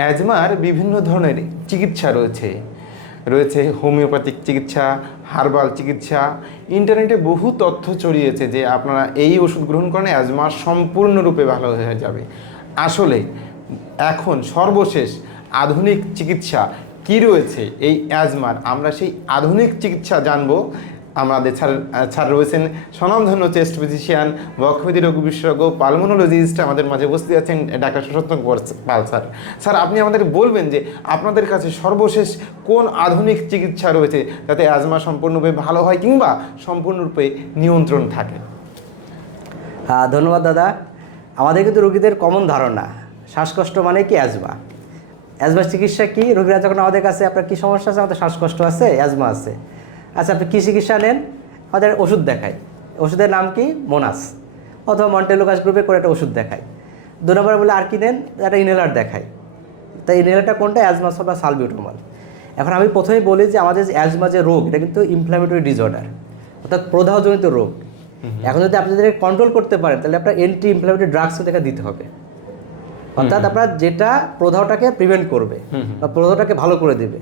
অ্যাজমার বিভিন্ন ধরনের চিকিৎসা রয়েছে। রয়েছে হোমিওপ্যাথিক চিকিৎসা, হার্বাল চিকিৎসা, ইন্টারনেটে বহু তথ্য ছড়িয়েছে যে আপনারা এই ওষুধ গ্রহণ করেন, অ্যাজমা সম্পূর্ণরূপে ভালো হয়ে যাবে। আসলে এখন সর্বশেষ আধুনিক চিকিৎসা কি রয়েছে এই অ্যাজমার? আমরা সেই আধুনিক চিকিৎসা জানব আমাদের ছাড় স্যার রয়েছেন স্বনামধন্য চেস্ট ফিজিশিয়ান, বক্ষবিধি রোগ বিশেষজ্ঞ, পালমোনোলজিস্ট আমাদের মাঝে উপস্থিত আছেন ডাক্তার সশত্তম পাল স্যার। স্যার, আপনি আমাদের বলবেন যে আপনাদের কাছে সর্বশেষ কোন আধুনিক চিকিৎসা রয়েছে যাতে অ্যাজমা সম্পূর্ণরূপে ভালো হয় কিংবা সম্পূর্ণরূপে নিয়ন্ত্রণ থাকে? হ্যাঁ ধন্যবাদ দাদা। আমাদের কিন্তু রোগীদের কমন ধারণা, শ্বাসকষ্ট মানে কি অ্যাজমা? অ্যাজমা চিকিৎসা কি? রোগীরা যখন আমাদের কাছে আপনার কী সমস্যা আছে? আমাদের শ্বাসকষ্ট আছে, অ্যাজমা আছে। আচ্ছা আপনি কী চিকিৎসা নেন? আমাদের ওষুধ দেখায় ওষুধের নাম কি? মোনাস। অথবা মন্টেলোকাস গ্রুপে করে একটা ওষুধ দেখায় দু নম্বর বলে আর কি নেন? একটা ইনহেলার দেখায় তাই ইনহেলারটা কোনটা? অ্যাজমা বা সালবিউটামল এখন আমি প্রথমেই বলি যে আমাদের যে অ্যাজমা যে রোগ এটা কিন্তু ইনফ্ল্যামেটরি ডিসঅর্ডার অর্থাৎ প্রদাহজনিত রোগ। এখন যদি আপনি যদি কন্ট্রোল করতে পারেন তাহলে আপনার এন্টি ইনফ্ল্যামেটরি ড্রাগস দেখা দিতে হবে। অর্থাৎ আপনার যেটা প্রদাহটাকে প্রিভেন্ট করবে বা প্রদাহটাকে ভালো করে দেবে।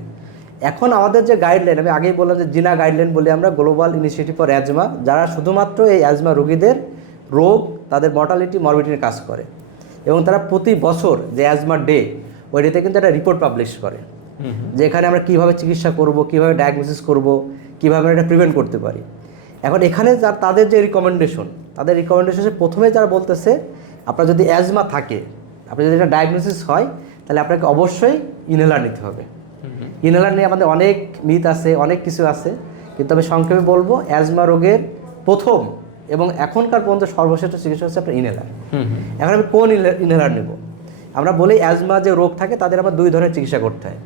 এখন আমাদের যে গাইডলাইন আমি আগেই বললাম যে জিনা গাইডলাইন বলি আমরা গ্লোবাল ইনিশিয়েটিভ ফর অ্যাজমা যারা শুধুমাত্র এই অ্যাজমা রোগীদের রোগ তাদের মর্টালিটি মরবিটি কাজ করে। এবং তারা প্রতি বছর যে অ্যাজমা ডে ওই ডেতে কিন্তু একটা রিপোর্ট পাবলিশ করে। যে এখানে আমরা কীভাবে চিকিৎসা করব কীভাবে ডায়াগনোসিস করব কীভাবে আমরা এটা প্রিভেন্ট করতে পারি। এখন এখানে যার তাদের যে রিকমেন্ডেশন তাদের রিকমেন্ডেশনে প্রথমে যারা বলতেছে আপনার যদি অ্যাজমা থাকে আপনি যদি এটা ডায়াগনোসিস হয় তাহলে আপনাকে অবশ্যই ইনহেলার নিতে হবে। ইনহেলার নিয়ে আমাদের অনেক মিথ আছে অনেক কিছু আছে। কিন্তু আমি সংক্ষেপে বলব অ্যাজমা রোগের প্রথম এবং এখনকার পর্যন্ত সর্বশ্রেষ্ঠ চিকিৎসা হচ্ছে আপনার ইনহেলার এখন আমি কোন ইনহেলার নেব? আমরা বলি অ্যাজমা যে রোগ থাকে তাদের আমার দুই ধরনের চিকিৎসা করতে হয়।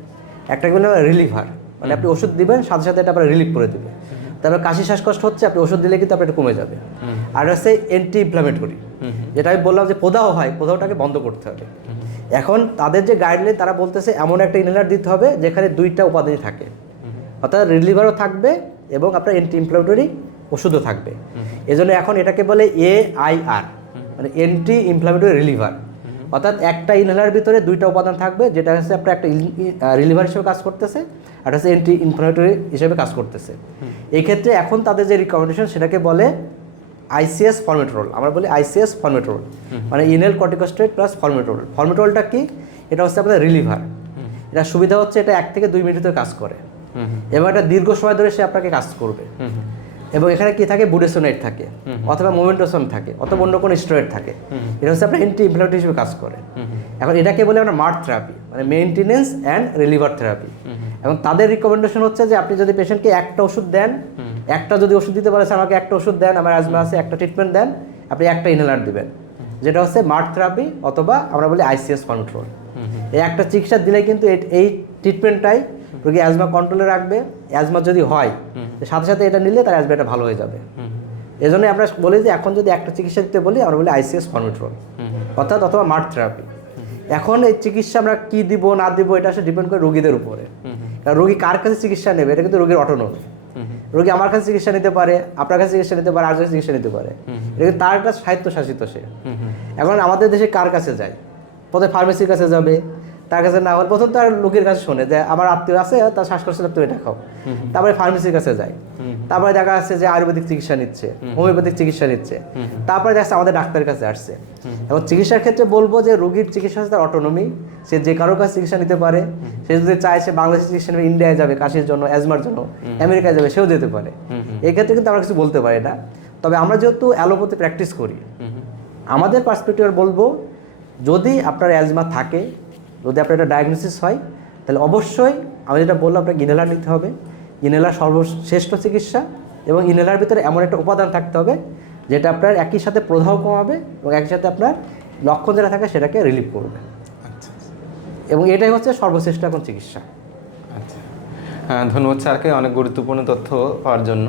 একটা বলে রিলিভার মানে আপনি ওষুধ দিবেন সাথে সাথে এটা আপনার রিলিভ করে দেবে। তারপর কাশি শ্বাসকষ্ট হচ্ছে আপনি ওষুধ দিলে কিন্তু আপনার এটা কমে যাবে। আর হচ্ছে অ্যান্টি ইনফ্লামেটরি যেটা আমি বললাম যে প্রদাহ হয় প্রদাহটাকে বন্ধ করতে হবে। এখন তাদের যে গাইডলাইন তারা বলতেছে এমন একটা ইনহেলার দিতে হবে যেখানে দুইটা উপাদানই থাকে। অর্থাৎ রিলিভারও থাকবে এবং আপনার অ্যান্টি ইনফ্লামেটরি ওষুধও থাকবে। এজন্য এখন এটাকে বলে এ আই আর মানে অ্যান্টি ইনফ্লামেটরি রিলিভার অর্থাৎ একটা ইনহেলার ভিতরে দুইটা উপাদান থাকবে, যেটা হচ্ছে আপনার একটা রিলিভার হিসেবে কাজ করতেছে, আর হচ্ছে অ্যান্টি ইনফ্লামেটরি হিসেবে কাজ করতেছে। এই ক্ষেত্রে এখন তাদের যে রিকমেন্ডেশন সেটাকে বলে আইসিএস ফর্মেট্রোল আমরা বলি আইসিএস ফর্মেট্রোল মানে ইনেল কর্টিকোস্টেট প্লাস ফর্মেট্রোল ফর্মেট্রোলটা কি? এটা হচ্ছে আপনাদের রিলিভার এটা সুবিধা হচ্ছে এটা এক থেকে দুই মিনিটে কাজ করে। এবং এটা দীর্ঘ সময় ধরে সে আপনাকে কাজ করবে। এবং এখানে কি থাকে? বুডেসোনাইট থাকে। অথবা মোমেন্টোসন থাকে। অথবা অন্য কোনো স্টেরয়েড থাকে। এটা হচ্ছে আপনার অ্যান্টি ইনফ্লামেটরি হিসেবে কাজ করে। এখন এটাকে বলে আমরা মার্ট থেরাপি মানে মেনটেনেন্স অ্যান্ড রিলিভার থেরাপি এবং তাদের রিকমেন্ডেশন হচ্ছে যে আপনি যদি পেশেন্টকে একটা ওষুধ দেন একটা যদি ওষুধ দিতে পারে আমাকে একটা ওষুধ দেন, আমার অ্যাজমা আছে, একটা ট্রিটমেন্ট দেন, আপনি একটা ইনহেলার দিবেন। যেটা হচ্ছে মার্ট থেরাপি অথবা আমরা বলি আইসিএস কন্ট্রোল এই একটা চিকিৎসা দিলে কিন্তু এই ট্রিটমেন্টটাই রোগী অ্যাজমা কন্ট্রোলে রাখবে। অ্যাজমা যদি হয়, সাথে সাথে এটা নিলে তার অ্যাজমাটা ভালো হয়ে যাবে। এই জন্যই আমরা বলি যে এখন যদি একটা চিকিৎসা দিতে বলি, আমরা বলি আইসিএস ফর্মেট্রোল অর্থাৎ অথবা মার্ট থেরাপি এখন এই চিকিৎসা আমরা কি দিব, না দিব, এটা আসলে ডিপেন্ড করে রোগীদের উপরে। রোগী কার কাছে চিকিৎসা নেবে, এটা কিন্তু রোগীর অটোনমি রোগী আমার কাছে চিকিৎসা নিতে পারে আপনার কাছে চিকিৎসা নিতে পারে আর কাছে চিকিৎসা নিতে পারে। এটা তার একটা স্বায়ত্তশাসিত সে? এখন আমাদের দেশে কার কাছে যায়? প্রথমে ফার্মেসির কাছে যাবে তার কাছে না হলে প্রথম তার লোকের কাছে শোনে যে আমার আত্মীয় আছে তার শ্বাসকষ্ট তুমি এটা খাও। তারপরে ফার্মেসির কাছে যায়। তারপরে দেখা যাচ্ছে যে আয়ুর্বেদিক চিকিৎসা নিচ্ছে হোমিওপ্যাথিক চিকিৎসা নিচ্ছে। তারপরে দেখা যাচ্ছে আমাদের ডাক্তারের কাছে আসছে। এবং চিকিৎসার ক্ষেত্রে বলব যে রোগীর চিকিৎসা হচ্ছে তার অটোনমি সে যে কারোর কাছে চিকিৎসা নিতে পারে সে যদি চায় সে বাংলাদেশের চিকিৎসা নেবে ইন্ডিয়ায় যাবে কাশির জন্য অ্যাজমার জন্য আমেরিকায় যাবে সেও যেতে পারে। এক্ষেত্রে কিন্তু আমরা কিছু বলতে পারি না। তবে আমরা যেহেতু অ্যালোপ্যাথি প্র্যাকটিস করি আমাদের পার্সপেক্টিভ বলব যদি আপনার অ্যাজমা থাকে যদি আপনার একটা ডায়াগনোসিস হয় তাহলে অবশ্যই আমি যেটা বললাম আপনাকে ইনহেলার নিতে হবে। ইনহেলার সর্বশ্রেষ্ঠ চিকিৎসা এবং ইনহেলার ভিতরে এমন একটা উপাদান থাকতে হবে যেটা আপনার একই সাথে প্রদাহ কমাবে এবং একই সাথে আপনার লক্ষণ যেটা থাকে সেটাকে রিলিভ করবে। আচ্ছা এবং এটাই হচ্ছে সর্বশ্রেষ্ঠ এখন চিকিৎসা। আচ্ছা। ধন্যবাদ স্যারকে অনেক গুরুত্বপূর্ণ তথ্য পাওয়ার জন্য।